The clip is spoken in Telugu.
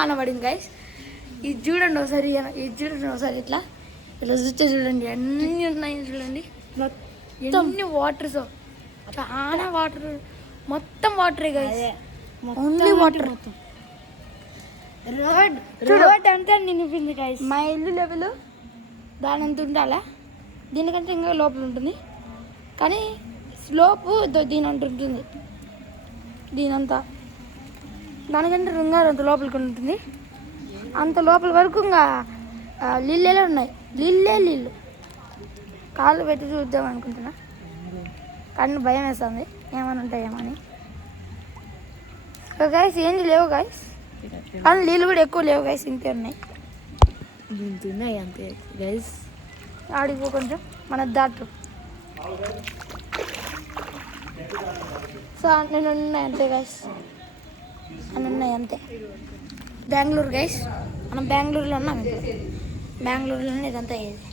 వాన పడింది గైస్. ఇది చూడండి ఒకసారి ఇట్లా చూస్తే చూడండి అన్నీ ఉన్నాయి చూడండి. ఎన్ని వాటర్స్, చాలా వాటర్, మొత్తం వాటరే గైస్, ఓన్లీ వాటర్. రోడ్ అంతా నిండిపోయింది గైస్. మా ఇల్లు లెవెల్ దాని అంత ఉండాలా, దీనికంటే ఇంకా లోపల ఉంటుంది, కానీ స్లోపు దీని అంత ఉంటుంది. దీనంతా దానికంటే ఇంకా అంత లోపలికి ఉంటుంది. అంత లోపల వరకు ఇంకా నీళ్ళే ఉన్నాయి, నీళ్ళు. కాళ్ళు పెట్టి చూద్దాం అనుకుంటున్నా, కానీ భయం వేస్తుంది ఏమైనా ఉంటాయేమని. గైస్ ఏంటి లేవు గైస్, కానీ నీళ్ళు కూడా ఎక్కువ లేవు గైస్, ఇంతే ఉన్నాయి. అంతే గైస్, ఆడిపో కొంచెం మన దాటు. సో నేను ఉన్నాయి అంతే గైస్, అని ఉన్నాయి అంతే. బెంగళూరు గైస్, మనం బెంగళూరులో ఉన్నాం ఇప్పుడు. బెంగళూరులోనే ఇదంతా అయ్యేది.